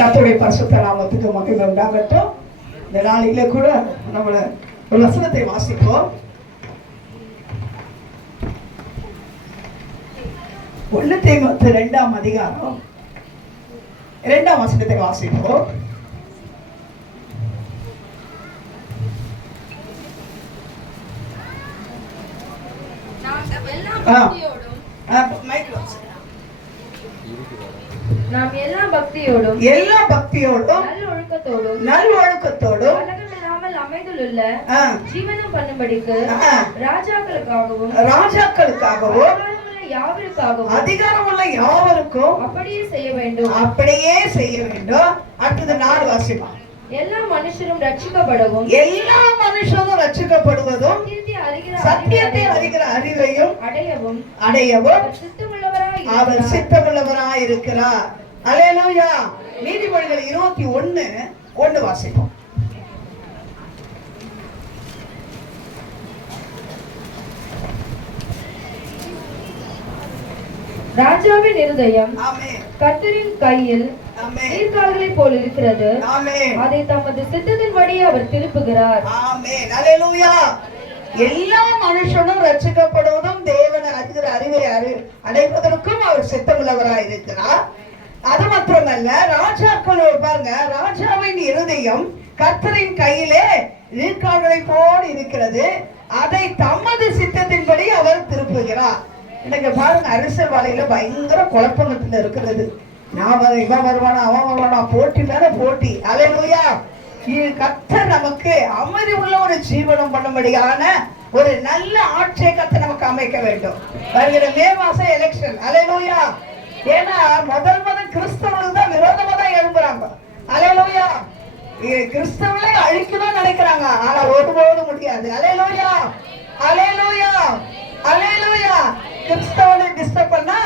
கர்த்தருடைய பரிசுத்த நாமத்துக்கு மகிமை உண்டாகட்டும். இந்த நாளிலே கூட நம்மள ஒரு வசனத்தை வாசிப்போம். 1 தீமோத்தேயு 2ஆம் அதிகாரம் 2ஆம் வசனத்தை வாசிப்போம். நாம் எல்லா பக்தியோடும் நல்லொழுக்கத்தோடும் அமைதலுள்ள ஜீவனம் பண்ணும்படிக்கு ராஜாக்களுக்காகவும் அதிகாரமுள்ள யாவருக்கும் அப்படியே செய்ய வேண்டும். அடுத்தது 4 வாசிப்போம். எல்லா மனுஷரும் ரட்சிக்கப்படுவதும் சத்தியத்தை அறிகிற அறிவையும் அடையவும் அவர் சித்தமுள்ளவராய் இருக்கிறார். அல்லேலூயா. நீதிமொழிகள் 21:1 வாசிப்போம். ராஜாவின் இருதயம் கர்த்தரின் கையில் நீர்க்கால்களைப் போல் இருக்கிறது. அதை தமது சித்தத்தின்படி அவர் திருப்புகிறார். ஆமென். அல்லேலூயா. எல்லா மனுஷனும் ரட்சிக்கப்படுவதும் தேவன் அறிகிற அறிவை அடைவதற்கும் அவர் சித்தமுள்ளவராய் இருக்கிறார். அது மாத்திரமல்ல, ராஜாக்கள் பாருங்க, ராஜாவின் இருதயம் கர்த்தரின் கையிலே நீர்க்கால்களைப் போல் இருக்கிறது. அதை தமது சித்தத்தின்படி அவர் திருப்புகிறார். எனக்கு பாருங்க, அரசியல்வாதியில பயங்கர குழப்பத்துல இருக்கிறது. இவன் வருவானா அவன் வருவானா, போட்டி மேல போட்டி. அல்லேலூயா. கர்த்தர் நமக்கு அமைதி உள்ள ஒரு ஜீவனம் பண்ணும்படியான ஒரு நல்ல ஆட்சியை கர்த்தர் நமக்கு அமைக்க வேண்டும். வருகிற மே மாசம் எலெக்ஷன். அல்லேலூயா. ஏன்னா முதல் கிறிஸ்தவர்களுக்கு தான் விரோதமா தான் எழுப்புறாங்க. அல்லேலூயா. கிறிஸ்தவர்களை அழிக்கணும்னு நினைக்கிறாங்க, ஆனா ஒருபோது முடியாது. அல்லேலூயா. அல்லேலூயா. அல்லேலூயா. கிறிஸ்தவனை டிஸ்டர்ப் பண்ணா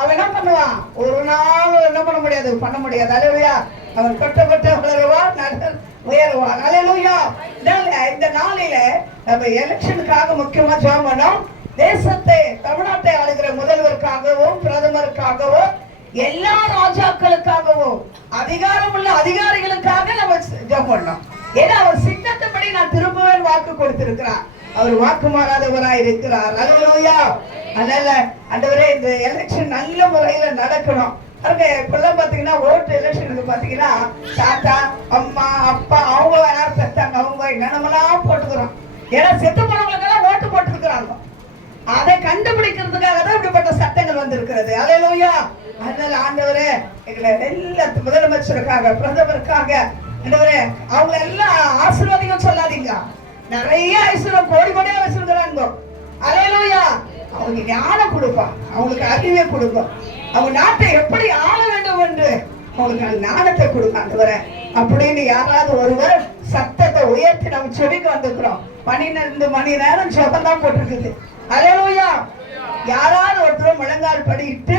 அவன் என்ன பண்ணுவான்? ஒரு நாள் என்ன பண்ண முடியாது. அல்லேலூயா. அவன் கொட்ட வளருவான், உயருவான். அல்லேலூயா. இந்த நாளில நம்ம எலெக்ஷனுக்காக முக்கியமா ஜெபம் பண்ணோம். தேசத்தை, தமிழ்நாட்டை ஆளுகிற முதல்வருக்காகவும் பிரதமருக்காகவும் எல்லா ராஜாக்களுக்காகவும் அதிகாரம் உள்ள அதிகாரிகளுக்காக நம்ம ஜெபம் பண்ணோம். ஏன்னா அவர் சித்தத்தின்படி நான் திரும்புவேன் வாக்கு கொடுத்திருக்கிறார். அவர் வாக்கு மாறாதவராய் இருக்கிறார். அல்லேலூயா. அதனால ஆண்டவரே, இந்த எலெக்ஷன் நல்ல முறையில நடக்கணும். இப்பெல்லாம் பாத்தீங்கன்னா ஓட்டு எலெக்ஷனுக்கு பாத்தீங்கன்னா தாத்தா அம்மா அப்பா அவங்க யாரும் செத்தாங்க, அவங்க என்னென்னலாம் போட்டுக்கிறோம். ஏன்னா செத்து போனவங்களுக்கெல்லாம் ஓட்டு போட்டுருக்கிறாங்க. அதை கண்டுபிடிக்கிறதுக்காக தான் இப்படிப்பட்ட சட்டங்கள் வந்திருக்கிறது. அல்லேலூயா. அதனால ஆண்டவரே, எங்களை எல்லா முதலமைச்சருக்காக பிரதமருக்காக ஆண்டவரே அவங்க எல்லாம் ஆசீர்வாதங்கள் சொல்லாதீங்க. நிறைய ஐஸ்வர்யம் கோடியா வச்சிருக்கிறாங்க. அல்லேலூயா. அவங்க ஞானம் கொடுப்பான், அவங்களுக்கு அறிவை கொடுப்பான், அவங்க நாட்டை எப்படி ஆள வேண்டும் என்று அவங்களுக்கு ஞானத்தை கொடுப்பாங்க. அப்படின்னு யாராவது ஒருவர் சத்தத்தை உயர்த்தி நம்ம செவிக்கு வந்திருக்கிறோம். 12 மணி நேரம் ஜெபம் தான் போட்டிருக்குது. அல்லேலூயா. யாராவது ஒருத்தர் முழங்கால் படிட்டு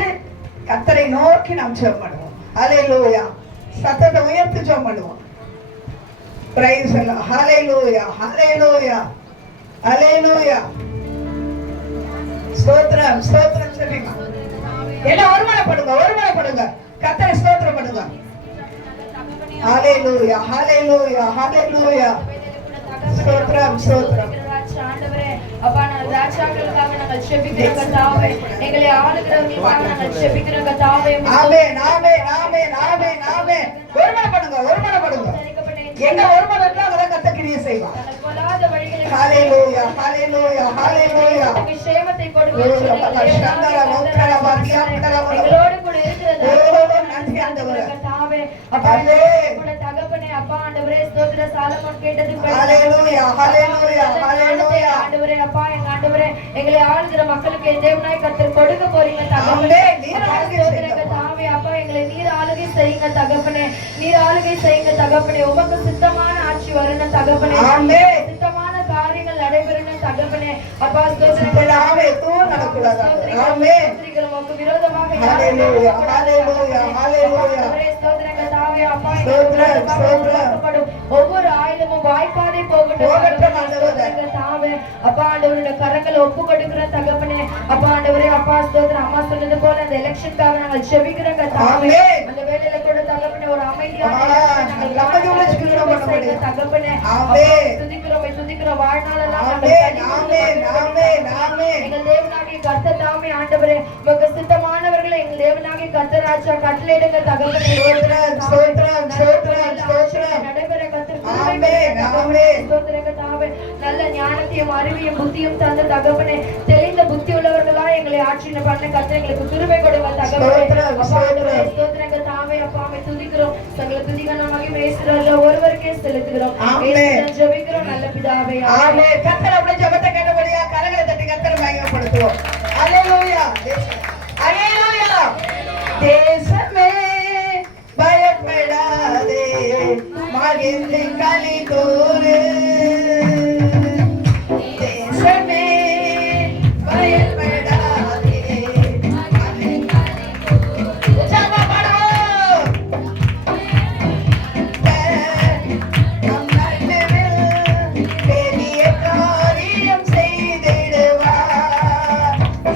கர்த்தரை நோக்கி நாம் ஜெபம் பண்ணுவோம். அல்லேலூயா. சத்தத்தை உயர்த்தி ஜெபம் பண்ணுவோம். பிரைஸ் எல்லாம். ஹல்லேலூயா. ஹல்லேலூயா. ஹல்லேலூயா. ஸ்தோத்திரம் ஸ்தோத்திரம் சொல்லுங்க. எல்லாம் ஒருமனப்படுங்க. கர்த்தரை ஸ்தோத்திரம் பண்ணுங்க. ஹல்லேலூயா. ஹல்லேலூயா. ஹல்லேலூயா. ஸ்தோத்திரம் ஸ்தோத்திரம். ஆண்டவரே அப்பா, நான் ராஜாக்களுக்காக நாங்கள் ஜெபிக்கிறோம் கர்த்தாவே. எங்களை ஆளுகிறவர்களுக்காக நாங்கள் ஜெபிக்கிறோம் கர்த்தாவே. ஆமென். ஆமென். ஆமென். ஆமென். ஆமென். ஒருமனப்படுங்க. எங்க ஒருமனத்துல அவரை கர்த்தர் கிரியை செய்வார். ஹல்லேலூயா. ஹல்லேலூயா. ஹல்லேலூயா. சேமத்தை கொடுங்க. எங்களோடு கூட இருக்கிறது. நன்றி ஆண்டவரே. கர்த்தாவே அப்பா, உங்க தகப்பனே அப்பா ஆண்டவரே ஸ்தோத்திர. சாலமோன் கேட்டது ஹல்லேலூயா. ஹல்லேலூயா. ஹல்லேலூயா. ஆண்டவரே அப்பா, எங்க ஆண்டவரே எங்களை ஆளுகிற மக்களுக்கு தேவனாய் கர்த்தர் கொடுக்க போறீங்க தகப்பனே. கர்த்தாவே அப்பா, எங்களை நீர் ஆளுகை செய்யுங்க தகப்பனே. நீர் ஆளுகை செய்யுங்க தகப்பனே. உமக்கு சித்தமான ஆட்சி வரணும் தகப்பனே. சித்தமான காரியங்கள் நடைபெறணும் தகப்பனே. அப்பா ஸ்தோத்திரமே தூணக்கூடாது. ஆமென். உமக்கு விரோதமாக ஹல்லேலூயா. ஹல்லேலூயா. ஹல்லேலூயா. ஸ்தோத்திரம் கர்த்தாவே அப்பா, ஸ்தோத்திரம். ஒவ்வொரு ஆயுதமும் வாய்ப்பாதே போகட்டும் கர்த்தாவே. அப்பா ஆண்டவருடைய கரங்களை ஒப்பு கொடுக்கிற தகப்பனே. அப்பா ஆண்டவரே அப்பா ஸ்தோத்திரம். அம்மா சொன்னது போல அந்த எலெக்ஷனுக்காக நாங்கள் ஜெபிக்கிறோம் கர்த்தாவே. அந்த வேளையில கூட தகப்பனே ஒரு அமைதியான எங்க தகப்பனே. துதிக்கிறோம் வாழ்நாளெல்லாம் எங்கள் தேவனாகிய கர்த்தர் தாமே ஆண்டவரே உமக்கு சித்தமானவர்களை எங்கள் தேவனாகிய கர்த்தர் ராஜா கட்டளையிடுங்க தகப்பனே. நடைபெற கர்த்தர் நல்ல ஞானத்தையும் அறிவையும் புத்தியும் தந்த தகப்பனே. தெளிந்த புத்தி உள்ளவர்களா எங்களை ஆட்சி பண்ண கர்த்தர் எங்களுக்கு கிருபை கொடுங்க தகப்பனே. ஸ்தோத்திரங்கள் தாமே அப்பாவை துதிக்கிறோம். சகல துதிகனமாகி மேசுறல்ல ஒருவருக்கே செலுத்துகிறோம். ஜெபிக்கிறோம் நல்ல பிதாவே. ஆமென். கர்த்தர் அப்படியே ஜெபத்தை கேட்டபடியா கரங்களை தட்டி கர்த்தரை மகிமைப்படுத்துவோம். அல்லேலூயா. அல்லேலூயா. தேசமே பயப்படாதே மகிழ்ந்து களி கூறு. தேசமே பயப்படாதே உற்சாகமா பாடுவோம். நம் நடுவில் பெரிய காரியம் செய்திடுவார்.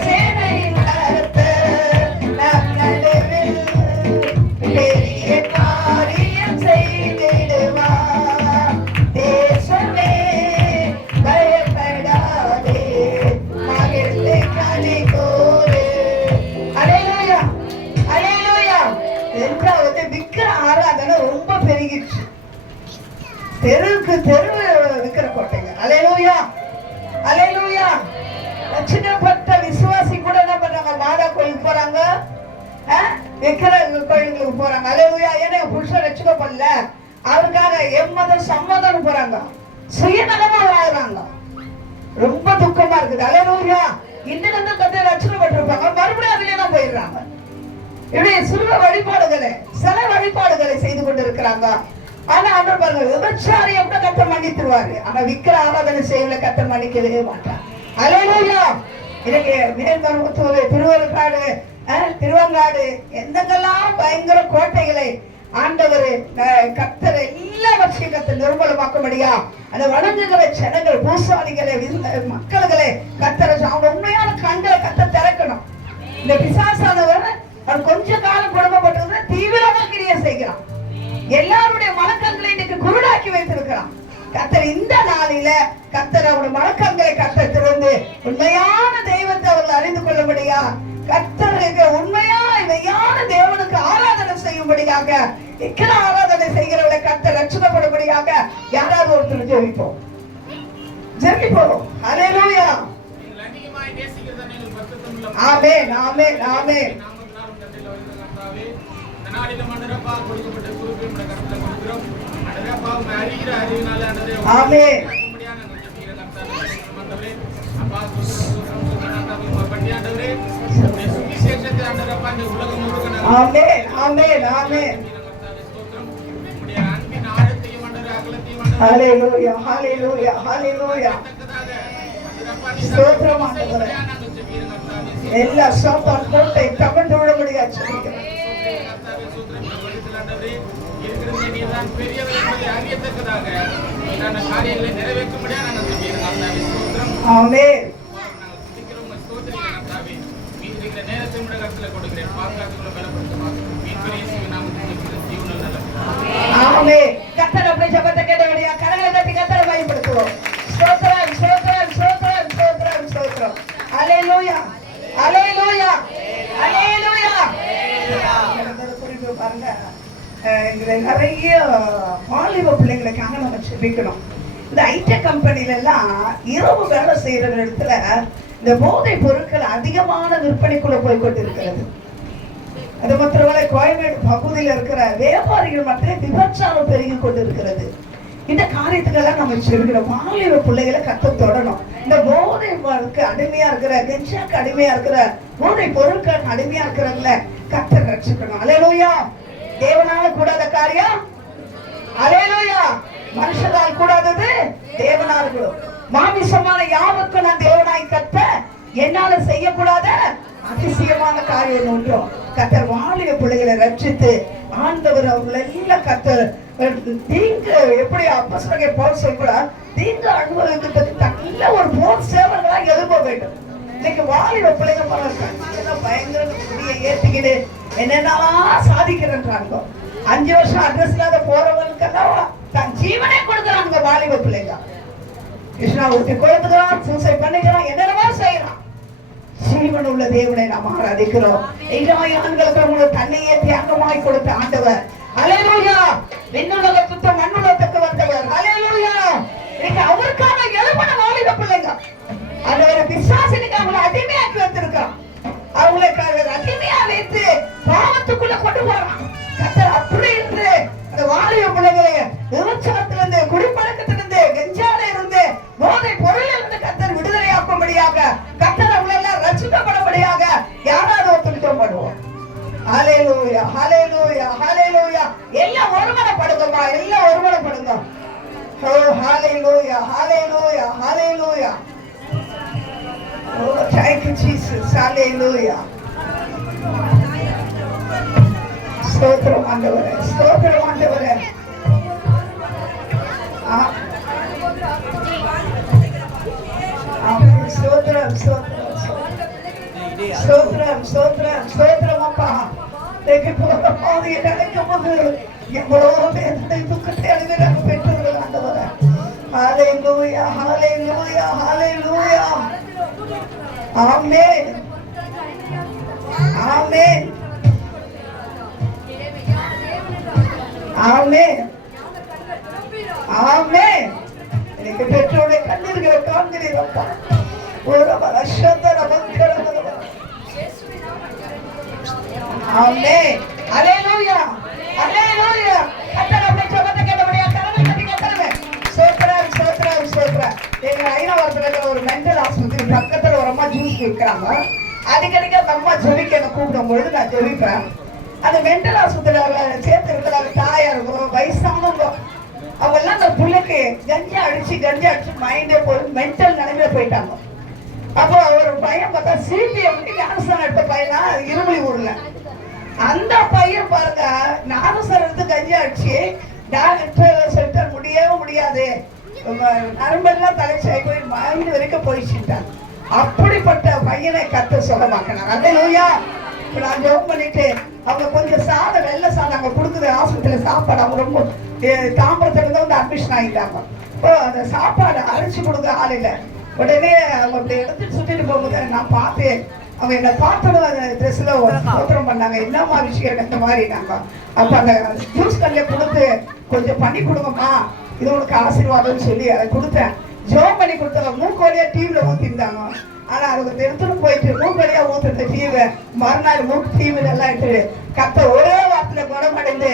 சேனையின் கர்த்தர் நம் நடுவில் பெரிய காரியம் செய்திடுவார். தேசமே பயப்படாதே மகிழ்ந்து களி கூறு. அல்லேலூயா. அல்லேலூயா. ரெண்டாவது விக்கிர ஆராதனை ரொம்ப பெருகிடுச்சு. தெருவுக்கு தெரு விக்கிர கோட்டைங்க. அல்லேலூயா. அல்லேலூயா. ரட்சிக்கப்பட்ட விசுவாசி கூட என்ன பண்றாங்க? மாதா கோயிலுக்கு போறாங்க, விக்கிர கோயிலுக்கு போறாங்க. அல்லேலூயா. ஏன்னா புருஷன் ரட்சிக்கப்படல, அவருக்காக எம்மதம் சம்மதம் போறாங்க, சுயநலமா வாழ்றாங்க. ரொம்ப துக்கமா இருக்குது. அல்லேலூயா. இன்னும் கத்தை ரட்சிக்கப்பட்டிருப்பாங்க, மறுபடியும் அதுலயே தான் போயிடுறாங்க. இப்படி சிறுவ வழிபாடுகளை சில வழிபாடுகளை செய்து கொண்டு இருக்கிறாங்க. ஆனா ஆண்டவர் பாருங்க, விபச்சாரியை கூட கர்த்தர் மன்னித்துருவாரு. ஆனா விக்கிர ஆராதனை செய்யல கர்த்தர் மன்னிக்கவே மாட்டார். அல்லேலூயா. இன்னைக்கு மேல்மருவத்தூர், திருவருக்காடு, திருவங்காடு, எந்தெல்லாம் பயங்கர கோட்டைகளை ஆண்டவர் கர்த்தர் எல்லாவற்றையும் கர்த்தர் நிர்மூலமாக்கும்படியா அந்த வணங்குகிற ஜனங்கள், பூசாரிகளை, மக்கள்களை கர்த்தர் அவங்க உண்மையான கண்களை கர்த்தர் திறக்கணும். இந்த பிசாசானவர் கொஞ்ச காலம் கொடுக்கப்பட்டது தீவிரமா கிரியை செய்கிறான். எல்லாருடைய மனக்கண்களை இன்னைக்கு குருடாக்கி வைத்திருக்கிறான். கர்த்தர் இந்த நாளில கர்த்தர் அவருடைய மனக்கண்களை கர்த்தர் திறந்து உண்மையான தெய்வத்தை அவர்கள் அறிந்து கொள்ளும்படியா, கர்த்தருக்கு உண்மையான தேவனுக்கு ஆராதனை செய்யும்படியாக, விக்கிர ஆராதனை செய்கிறவர்களை கர்த்தர் ரட்சிக்கப்படும்படியாக யாராவது ஒருத்தர் ஜெபிப்போம். ஜெபிப்போம். அல்லேலூயா. ஆமென். ஆமென். ஆமென். ஆமென். ஆமென். ஆமென். ஆமென். ஹல்லேலூயா. ஹல்லேலூயா. ஹல்லேலூயா. ஸ்தோத்திரம் ஆண்டவரே. எல்லா சாத்தான் கோட்டை கவிழ்ந்து விட முடியாது. ஆமென். ஆமென். கர்த்தர் அப்படியே ஜெபத்தை கேட்டபடியா கரங்களை தட்டி கர்த்தரை மகிமைப்படுத்துவோம். ஸ்தோத்திரம், ஸ்தோத்திரம், ஸ்தோத்திரம், ஸ்தோத்திரம், ஸ்தோத்திரம். அல்லேலூயா. அல்லேலூயா. அல்லேலூயா. குறிப்பு பாருங்க, நிறைய வாலிப பிள்ளைங்களுக்காக நம்ம ஜெபிக்கணும். இந்த ஐடி கம்பெனில எல்லாம் இரவு வேலை செய்யற இடத்துல இந்த போதை பொருட்கள் அதிகமான விற்பனைக்குள்ள போய் கொண்டிருக்கிறது. அது மாத்திரமல்ல, கோயம்பேடு பகுதியில் இருக்கிற வியாபாரிகள் மட்டும் விபச்சாரம் பெருகி கொண்டிருக்கிறது. இந்த காரியத்துக்கெல்லாம் நம்ம சொல்கிறோம். வாலிப பிள்ளைகளை கர்த்தர் தொடணும். இந்த போதை அடிமையா இருக்கிற, கெஞ்சாக்கு அடிமையா இருக்கிற, போதை பொருட்களுக்கு அடிமையா இருக்கிறவங்கள கர்த்தர் ரட்சிக்கணும். அல்லேலூயா. தேவனால கூடாத காரியம், அல்லேலூயா, மனுஷனால் கூடாதது தேவனால் கூடும். மாமிசமான யாவுக்கு நான் தேவனாய் கத்த என்னால செய்யக்கூடாத அதிசயமான காரியம் ஒன்றும். கர்த்தர் வாலிப பிள்ளைகளை ரட்சித்து ஆண்டவர் அவங்களை எல்லாம் கர்த்தர் தீங்கு எப்படி அப்போஸ்தலனாகிய பவுல் சொல்றார், தீங்கு அனுபவிக்கிறதுக்கு நல்ல ஒரு போர் சேவர்களா எழுப்ப வேண்டும். இன்னைக்கு வாலிப பிள்ளைகள் பயங்கர குடியை ஏற்றிக்கிட்டு என்னென்னலாம் சாதிக்கிறேன்றாங்க. 5 வருஷம் அட்ரஸ் இல்லாத போறவங்களுக்கெல்லாம் தன் ஜீவனை கொடுக்குறாங்க வாலிப பிள்ளைங்க. கிருஷ்ணா ஊற்றி கொடுத்துக்கிறான், சூசைட் பண்ணிக்கிறான், என்னென்னவோ செய்யறான். ஜீவன் உள்ள தேவனை நாம் ஆராதிக்கிறோம். ஆண்களுக்கு உங்களுக்கு தன்னையே தியாகமாய் கொடுத்த ஆண்டவர். ஹல்லேலூயா. விண்ணுலகத்துக்கு மண்ணுலகத்துக்கு வந்தவர். ஹல்லேலூயா. இன்னைக்கு அவருக்காக எழுப்பின வாலிப பிள்ளைங்க. அது ஒரு பிசாசினுக்கு அவங்களை அடிமையாக்கி வச்சிருக்கான். அவங்களுக்கு அடிமையா வைத்து பாவத்துக்குள்ள கொண்டு போறான். கர்த்தர் அப்படி இருந்து அந்த வாலிப பிள்ளைகளை விபச்சாரத்திலிருந்து, குடிப்பழக்கத்திலிருந்து, கஞ்சால இருந்து, போதை பொருளில் இருந்து கர்த்தர் விடுதலையாக்கும்படியாக, கர்த்தர் அவங்களை எல்லாம் ரட்சிக்கப்படபடியாக யாராவது ஒத்துழைக்க பண்ணுவோம். ஹல்லேலூயா, ஹல்லேலூயா, ஹல்லேலூயா. எல்லாம் ஒருமனப்படுங்கம்மா, எல்லாம் ஒருமனப்படுங்க. ஓ ஹல்லேலூயா, ஹல்லேலூயா, ஹல்லேலூயா. Oh, thank you, Jesus. Hallelujah. ஸ்தோத்திரம் ஆண்டவரே, ஸ்தோத்திரம் ஆண்டவரே. ஸ்தோத்திரம், ஸ்தோத்திரம், ஸ்தோத்திரம், ஸ்தோத்திரம், ஸ்தோத்திரம் அப்பா. இன்னைக்கு போற பாதையை நினைக்கும் போது எவ்வளவு வேதனை துக்கத்தை அழுகிறாங்க பெற்றோர்கள் ஆண்டவரே. ஹல்லேலூயா, ஹல்லேலூயா, ஹல்லேலூயா. ஆமென், ஆமென், ஆமென், ஆமென். எனக்கு பெற்றோருடைய கண்ணீர்களை காண்கிறீரப்பா. ஒரு வருஷத்தர வந்தரவர. ஆமென். ஹல்லேலூயா, ஹல்லேலூயா. கர்த்தருடைய ஜெபத்தை கேட்டபடியா கரங்களை தட்டி கர்த்தருவே ஸ்தோத்திரம், ஸ்தோத்திரம், ஸ்தோத்திரம். எங்க ஐநாவரத்துல ஒரு மென்டல் ஆஸ்பத்திரி பக்கத்துல ஒரு அம்மா ஜூஸ் விற்கிறாங்க. அடிக்கடிக்கு அந்த அம்மா ஜெபிக்க என்ன கூப்பிடும் பொழுது நான் ஜெபிப்பேன். அந்த மென்டல் ஆஸ்பத்திரியில சேர்த்து இருக்கிறாங்க தாயா இருக்கும், வயசானவங்க. அவங்க எல்லாம் அந்த பிள்ளைக்கு கஞ்சா அடிச்சு மைண்டே போய் மென்டல் நிலைமையில போயிட்டாங்க. அப்போ ஒரு பையன் பார்த்தா சிபிஎம் ஞானஸ்தானம் எடுத்த பையனா இருமலி ஊர்ல. அந்த பையன் பாருங்க ஞானஸ்தானம் எடுத்து கஞ்சா அடிச்சு டாக்டர் சொல்லிட்டு முடியவே முடியாது, நரம்பெல்லாம் தலைச்சாய் போய் மைண்ட் வரைக்கும் போயிடுச்சுட்டான். அப்படிப்பட்ட பையனை கத்த சொல்ல மாட்டேன். அல்லேலூயா. இப்ப நான் ஜோம் பண்ணிட்டு அவங்க கொஞ்சம் சாதம் வெள்ளை சாதம் அங்க கொடுக்குது ஹாஸ்பிட்டல்ல சாப்பாடு. அவங்க ரொம்ப தாம்பரத்துல இருந்து வந்து அட்மிஷன் ஆகிட்டாங்க. இப்போ அந்த சாப்பாடு அரைச்சு கொடுக்க ஆள் இல்லை. உடனே அவங்க அப்படி எடுத்துட்டு சுத்திட்டு போகும்போது நான் பார்த்தேன். அவங்க என்ன பார்த்தோட அந்த ட்ரெஸ்ல சோத்திரம் பண்ணாங்க. என்னமா விஷயம் இந்த மாதிரி நாங்க. அப்ப அந்த ஜூஸ் கல்ல கொடுத்து கொஞ்சம் பண்ணி கொடுங்கம்மா, இது உனக்கு ஆசீர்வாதம்னு சொல்லி அதை கொடுத்தேன். ஜோம் பண்ணி கொடுத்தாங்க. மூக்கோலியா டிவில ஊத்திருந்தாங்க. ஆனா அதுக்கு எடுத்துட்டு போயிட்டு மூக்கோலியா ஊத்துறது டிவி மறுநாள் மூக்கு டிவில எல்லாம் எடுத்துட்டு கத்த ஒரே வாரத்துல குணமடைந்து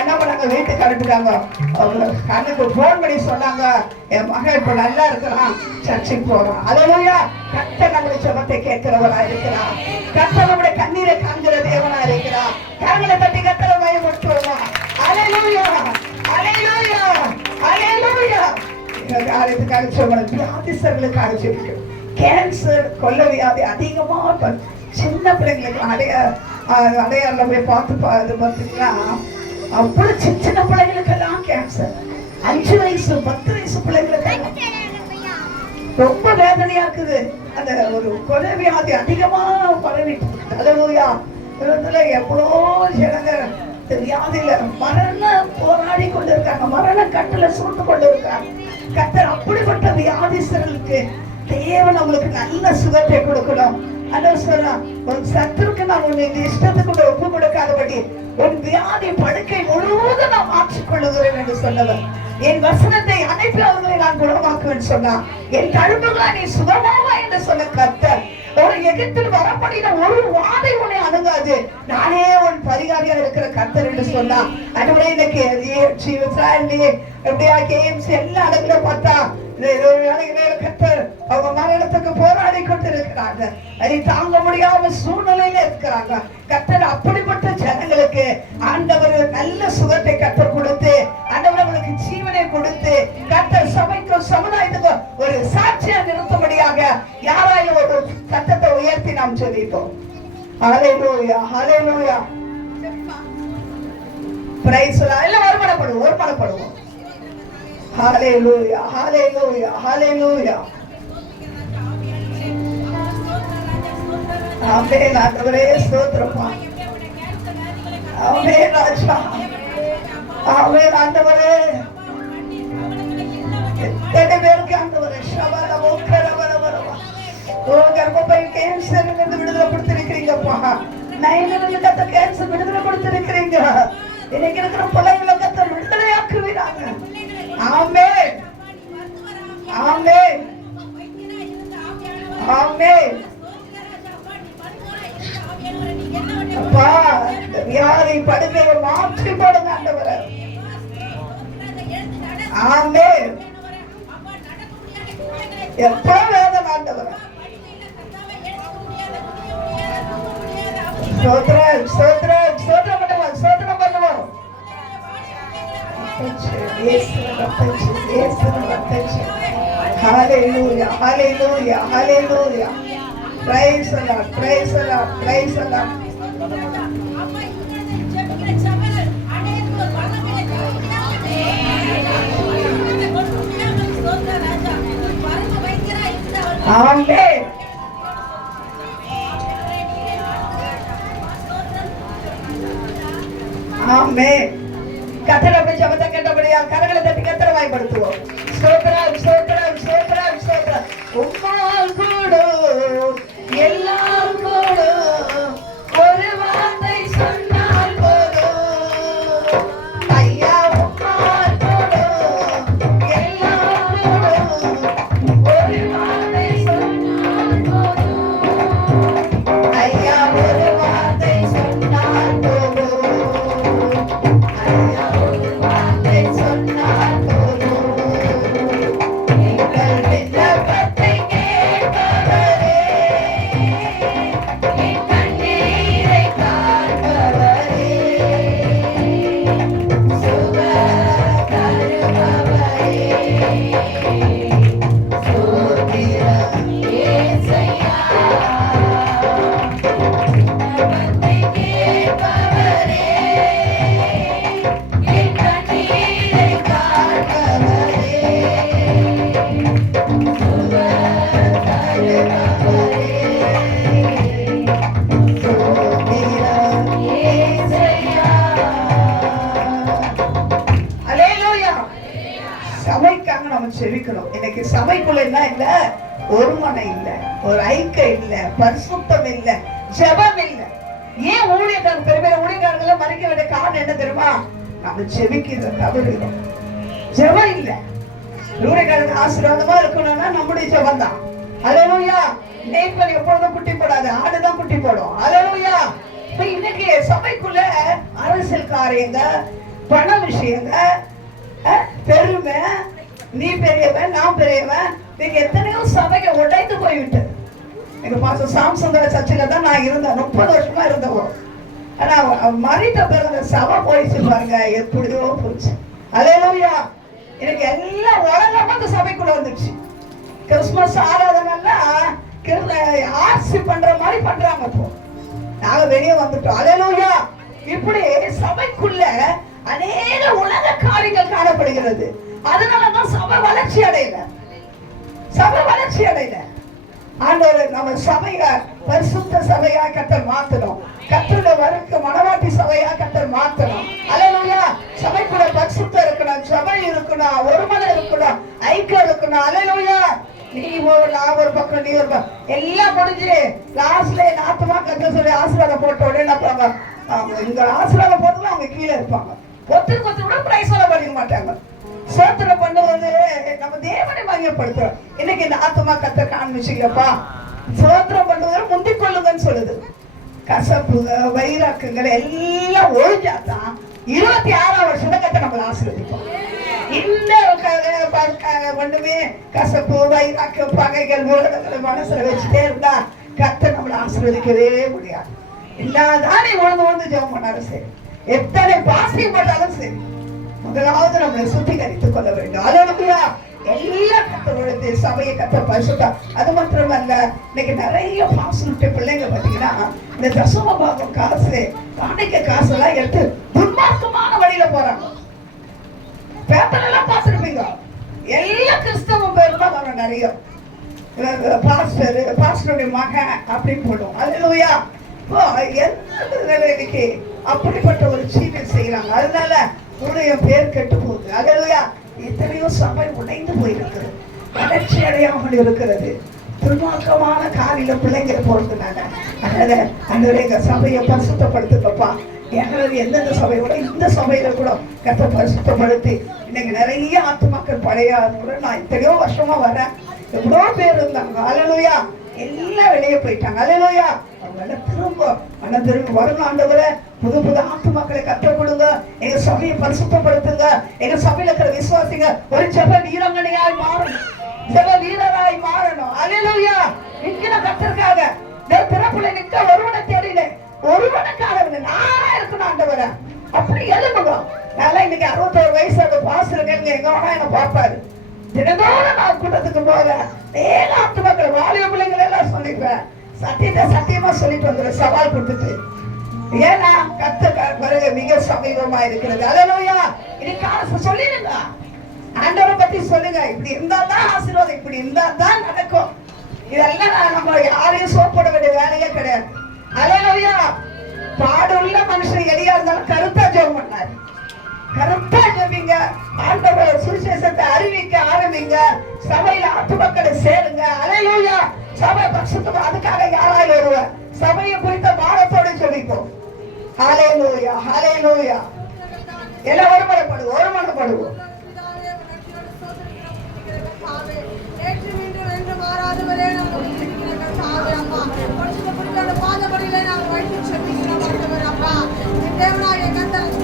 என்ன பண்ணாங்க, வீட்டுக்கு அனுப்பிட்டாங்க. அவங்க கண்ணுக்கு போன் பண்ணி சொன்னாங்க, என் மகன் இப்ப நல்லா இருக்கிறான், சர்ச்சுக்கு போறான். அல்லேலூயா. கத்த நம்முடைய ஜெபத்தை கேட்கிறவனா இருக்கிறான். கத்த நம்முடைய கண்ணீரை காண்கிற தேவனா இருக்கிறான். கரங்களை தட்டி கத்தரை பயன்படுத்துவோமா. அல்லேலூயா, அல்லேலூயா, அல்லேலூயா. காரியத்துக்காக சொல்லுங்க, வியாதிசர்களுக்காக சொல்லிருக்கு. கேன்சர் கொள்ள வியாதி அதிகமா சின்ன பிள்ளைங்களுக்கு அடையாளம் போய் பார்த்து பார்த்தீங்கன்னா அவ்வளவு சின்ன பிள்ளைங்களுக்கெல்லாம் கேன்சர். 5 வயசு 10 வயசு பிள்ளைங்களுக்கெல்லாம் ரொம்ப வேதனையா இருக்குது. அந்த ஒரு கொலை வியாதி அதிகமா பரவிட்டு. அல்லேலூயா. இதுல எவ்வளோ ஜனங்க வியாதியில மரண போராடி கொண்டு இருக்காங்க, மரண கட்டுல சூழ்ந்து கொண்டு இருக்காங்க. கர்த்தர் அப்படிப்பட்ட வியாதிஸ்தர்களுக்கு தேவன் நம்மளுக்கு நல்ல சுகத்தை கொடுக்கணும். அதான் சொல்றா, உன் சத்துருக்கு நான் உன்னை இஷ்டத்துக்கு ஒப்பு கொடுக்காதபடி உன் வியாதி படுக்கை முழுவதும் நான் மாற்றிக்கொள்ளுகிறேன் என்று சொன்னவர். என் வசனத்தை அனுப்பி அவர்களை நான் குணமாக்குவேன் சொன்னா. என் தழும்புகளா நீ சுகமாவா என்று சொன்ன கர்த்தர். ஒரு எகிப்தில் வரப்படின ஒரு வாதை உன்னை அணுகாது, நானே உன் பரிகாரியா இருக்கிற கர்த்தர் என்று சொன்னா. அதுவரை இன்னைக்கு எப்படியா கேம்ஸ் எல்லா இடத்துல பார்த்தா கர்த்தர் அவங்க மரணத்துக்கு போராடி கொண்டு இருக்கிறாங்க. அதை தாங்க முடியாம சூழ்நிலையில இருக்கிறாங்க. கர்த்தர் அப்படிப்பட்ட ஜனங்களுக்கு ஆண்டவர் நல்ல சுகத்தை கர்த்தர் கொடுத்து, ஆண்டவர்களுக்கு ஜீவனை கொடுத்து, கர்த்தர் சபைக்கும் சமுதாயத்துக்கும் ஒரு சாட்சியா நிறுத்தும்படியாக யாராலும் ஒரு சத்தத்தை உயர்த்தி நாம் சொல்லிட்டோம். Hallelujah, hallelujah. Praise the Lord. எல்லாம் ஒருமனப்படுவோம். ஹல்லேலூயா, ஹல்லேலூயா, ஹல்லேலூயா. ஆமென். ஆண்டவரே ஸ்தோத்திரம். ஆமென் ராஜா. ஆமென் ஆண்டவரே. எத்தனை பேருக்கு ஆண்டவரே ஷபல ஓக்கர வர வரவா கர்ப்பப்பை கேன்சர்ல இருந்து விடுதலை கொடுத்திருக்கிறீங்கப்பா. நைனில கத்த கேன்சர் விடுதலை கொடுத்திருக்கிறீங்க. இன்னைக்கு இருக்கிற பிள்ளைகளை கத்த விடுதலை ஆக்குவீராங்க. ஆமென் ஆமென் ஆமென். அப்பா வியாதி படுக்கையை மாற்றி போடுங்க ஆண்டவரே. ஆமென். எப்ப வேதம் ஆண்டவரே. ஸ்தோத்திரம் ஸ்தோத்திரம் ஸ்தோத்திரம் பண்ணுவோம் ஸ்தோத்திரம் பண்ணுவோம். ஹalleluya hallelujah hallelujah. Praise the Lord praise the Lord praise the Lord. ஆமென் ஆமென். கர்த்தருடைய ஜெபத்தை கேட்டபடியால் கரங்களை தட்டி கர்த்தரை மகிமைப்படுத்துவோம். ஸ்தோத்திரம் ஸ்தோத்திரம் ஸ்தோத்திரம் ஸ்தோத்திரம். உம்மால் கூடும் எல்லாம் கூடும் ஒரு வார்த்தை சொன்னால் போதும். ஐயா உம்மால் கூடும் எல்லாம் கூடும் ஒரு வார்த்தை சொன்னால் போதும். ஐயா ஒரு வார்த்தை சொன்னால் போதும். சபைக்காக நம்ம செவிக்கணும். இன்னைக்கு சபைக்குள்ள என்ன இல்ல? ஒரு மனம் இல்ல, ஒரு ஐக்கியம் இல்ல, பரிசுத்தம் இல்ல, ஜெபம் இல்ல. ஏன் ஊழியக்காரங்க பெரிய பெரிய ஊழியக்காரங்களை மறிக்க வேண்டிய காரணம் என்ன தெரியுமா? நம்ம செவிக்கிறத தவறுகிறோம். ஜெபம் இல்ல. ஊழியக்காரங்க ஆசீர்வாதமா இருக்கணும்னா நம்முடைய ஜெபம் தான். ஹல்லேலூயா. மேய்ப்பன் எப்பொழுதும் குட்டி போடாது, ஆடுதான் குட்டி போடும். ஹல்லேலூயா. இன்னைக்கு சபைக்குள்ள அரசியல் காரியங்க, பண விஷயங்க, பெருமை, நீ பெரியவன் நான் பெரியவன், நீங்க எத்தனையோ சபையை உடைத்து போய்விட்டது. எங்க பாஸ்டர் சாம்சந்தர சர்ச்சில தான் நான் இருந்தேன், 30 வருஷமா இருந்தவோம். ஆனா மறித்த பிறகு சபை போயிடுச்சு பாருங்க, எப்படியோ போச்சு. ஹல்லேலூயா. எனக்கு எல்லாம் உலகமா அந்த சபைக்குள்ள வந்துடுச்சு. கிறிஸ்துமஸ் ஆராதனைலாம் ஆர்சி பண்ற மாதிரி பண்றாங்க. இப்போ நாங்க வெளியே வந்துட்டோம். ஹல்லேலூயா. இப்படி சபைக்குள்ள அநேக உலக காரியங்கள் காணப்படுகிறது. அதனாலதான் சபை வளர்ச்சி அடையல. சபை வளர்ச்சி அடையல. ஆண்டவர் நம்ம சபைய பரிசுத்த சபையா கர்த்தர் மாத்தணும். கர்த்தருடைய வருக்கு மனவாட்டி சபையா கர்த்தர் மாத்தணும். ஹல்லேலூயா. சபைக்குள்ள பரிசுத்தம் இருக்கணும், சபை இருக்கணும், ஒருமனை இருக்கணும், ஐக்கியம் இருக்கணும். ஹல்லேலூயா. நீ நான் ஒரு பக்கம் நீ ஒரு பக்கம் எல்லாம் முடிஞ்சு லாஸ்ட்ல நாத்துமா கர்த்தர் சொல்லி ஆசீர்வாதம் போட்ட உடனே இங்க ஆசீர்வாதம் போட்டு அவங்க கீழே இருப்பாங்க. ஒருத்தருக்கு ஒருத்தர் கூட பிரைஸ் சொல்ல பண்ணிக்க மாட்டாங்க. சோத்திரம் பண்ணுவது நம்ம தேவனை மையப்படுத்துறோம். இன்னைக்கு இந்த ஆத்மா கத்த காண்பிச்சுக்கப்பா, சோத்திரம் பண்ணுவது முந்திக் கொள்ளுங்கன்னு சொல்லுது. கசப்புங்க வைராக்குங்கள் எல்லாம் ஒழிஞ்சாதான் 26ஆம் வருஷத்தை கத்த நம்மளை ஆசீர்வதிப்போம். இந்த ஒண்ணுமே கசப்பு வைராக்கு பகைகள் உலகங்களை மனசுல வச்சுட்டே இருந்தா கத்த நம்மளை ஆசீர்வதிக்கவே முடியாது. இல்லாதான் நீ உணர்ந்து ஜெபம் பண்ணாலும் சரி, எத்தனை பாசியம் போட்டாலும் சரி, முதலாவது நம்மளை சுத்திகரித்துக் கொள்ள வேண்டும். ஹல்லேலூயா. எல்லா கத்தருடைய சபையை கத்த பரிசுத்தா. அது மாத்திரமல்ல, இன்னைக்கு நிறைய பாசனுடைய பிள்ளைங்க பாத்தீங்கன்னா இந்த தசம பாகம் காசு காணிக்க காசு எல்லாம் எடுத்து துன்மார்க்கமான வழியில போறாங்க. பேப்பர் எல்லாம் பாத்துருப்பீங்க. எல்லா கிறிஸ்தவ பேரும் தான் வரும். நிறைய பாஸ்டருடைய மகன் அப்படின்னு போடும். ஹல்லேலூயா. எந்த நிலைக்கு அப்படிப்பட்ட ஒரு சீனை செய்யறாங்க. அதனால ஊழியம் பேர் கெட்டு போகுது. அல்லேலூயா. எத்தனையோ சபை உடைந்து போயிருக்கிறது, வளர்ச்சி அடையாமல் இருக்கிறது. துர்மார்க்கமான காலில பிள்ளைங்களை போறதுனால அதனால அன்றைய எங்க சபையை பரிசுத்தப்படுத்துக்கப்பா. எங்களது எந்தெந்த சபையோட இந்த சபையில கூட கத்த பரிசுத்தப்படுத்தி இன்னைக்கு நிறைய ஆத்துமாக்கள் பழைய கூட நான் எத்தனையோ வருஷமா வரேன். எவ்வளோ பேர் இருந்தாங்க. அல்லேலூயா. எல்லாம் வெளியே போயிட்டாங்க. அல்லேலூயா. அவங்கள திரும்ப மனம் திரும்பி வரும் ஆண்டவரே. புது புது ஆத்துமாக்களை கற்றுக் கொடுங்க. எங்க சபையை பரிசுத்தப்படுத்துங்க. எங்க சபையில இருக்கிற விசுவாசிங்க ஒரு ஜெப வீராங்கனையாய் மாறணும், ஜெப வீரராய் மாறணும். அல்லேலூயா. நிக்கிற கத்திற்காக பிறப்புல நிக்க ஒருவனை தேடினேன், ஒருவனுக்காக நானா இருக்கணும் ஆண்டவரே. அப்படி எழுப்புங்க. நான் இன்னைக்கு 61 வயசு அது பாஸ் இருக்கேங்க. எங்க வேணா என்ன பார்ப்பாரு. தினந்தோறும் நான் கூட்டத்துக்கு போக ஏழு ஆத்துமாக்கள் வாலிய பிள்ளைங்களை எல்லாம் சொல்லிப்பேன். சத்தியத்தை சத்தியமா சொல்லிட்டு வந்துடுறேன், சவால் கொடுத்துட்டு. ஏன்னா கத்த வருகை மிக சமீபமா இருக்கிறது. அல்லேலூயா. இன்னைக்கு சொல்லிடுங்க, ஆண்டவரை பத்தி சொல்லுங்க. இப்படி இருந்தா தான் ஆசீர்வாதம், இப்படி இருந்தா தான் நடக்கும். இதெல்லாம் நம்ம யாரையும் சோப்பட வேண்டிய வேலையே கிடையாது. அல்லேலூயா. பாடுள்ள மனுஷன் எளியா இருந்தாலும் கருத்தா ஜெபம் பண்ணாரு. கருத்தா ஜெபிங்க. ஆண்டவர் சுவிசேஷத்தை அறிவிக்க ஆரம்பிங்க. சபையில ஆத்துமக்களை சேருங்க. அல்லேலூயா. சபை பரிசுத்தமா. அதுக்காக யாராலும் வருவார். சபையை குறித்த பாரத்தோட ஜெபிப்போம். ஹல்லேலூயா. ஹல்லேலூயா. எல்லாம் ஒருமனப்படுவோம்.